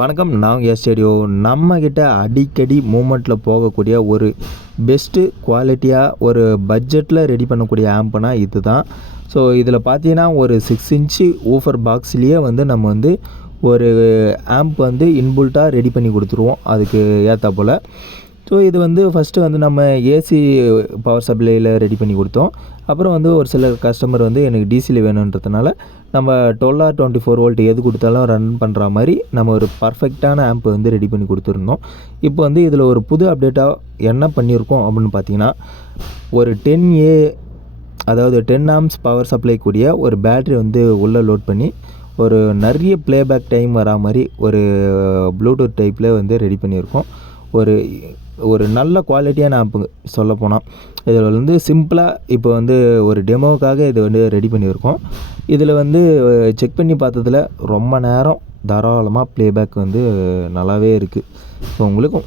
வணக்கம். நான் ஸ்டேடியோ. நம்மக்கிட்ட அடிக்கடி மூமெண்ட்டில் போகக்கூடிய ஒரு பெஸ்ட்டு குவாலிட்டியாக ஒரு பட்ஜெட்டில் ரெடி பண்ணக்கூடிய ஆம்ப்னா இது தான். ஸோ இதில் பார்த்தீங்கன்னா ஒரு 6 இன்ச்சு ஊஃபர் பாக்ஸ்லேயே நம்ம ஒரு ஆம்ப் இன்புல்ட்டாக ரெடி பண்ணி கொடுத்துருவோம் அதுக்கு ஏற்றாப்போல். ஸோ இது ஃபஸ்ட்டு நம்ம ஏசி பவர் சப்ளையில் ரெடி பண்ணி கொடுத்தோம். அப்புறம் ஒரு சில கஸ்டமர் எனக்கு டிசியில் வேணுன்றதுனால நம்ம 12 or 24 வோல்ட் எது கொடுத்தாலும் ரன் பண்ணுற மாதிரி நம்ம ஒரு பர்ஃபெக்டான ஆம்ப் ரெடி பண்ணி கொடுத்துருந்தோம். இப்போ இதில் ஒரு புது அப்டேட்டாக என்ன பண்ணியிருக்கோம் அப்படின்னு பார்த்தீங்கன்னா, ஒரு 10A அதாவது 10 ஆம்ப்ஸ் பவர் சப்ளை கூடிய ஒரு பேட்ரி உள்ளே லோட் பண்ணி ஒரு நிறைய ப்ளேபேக் டைம் வரா மாதிரி ஒரு ப்ளூடூத் டைப்பில் ரெடி பண்ணியிருக்கோம். ஒரு நல்ல குவாலிட்டியான ஆம்ப்புங்க சொல்லப்போனால். இதில் சிம்பிளாக இப்போ ஒரு டெமோவுக்காக இது ரெடி பண்ணியிருக்கோம். இதில் செக் பண்ணி பார்த்ததில் ரொம்ப நேரம் தாராளமாக ப்ளேபேக் நல்லாவே இருக்குது. ஸோ உங்களுக்கும்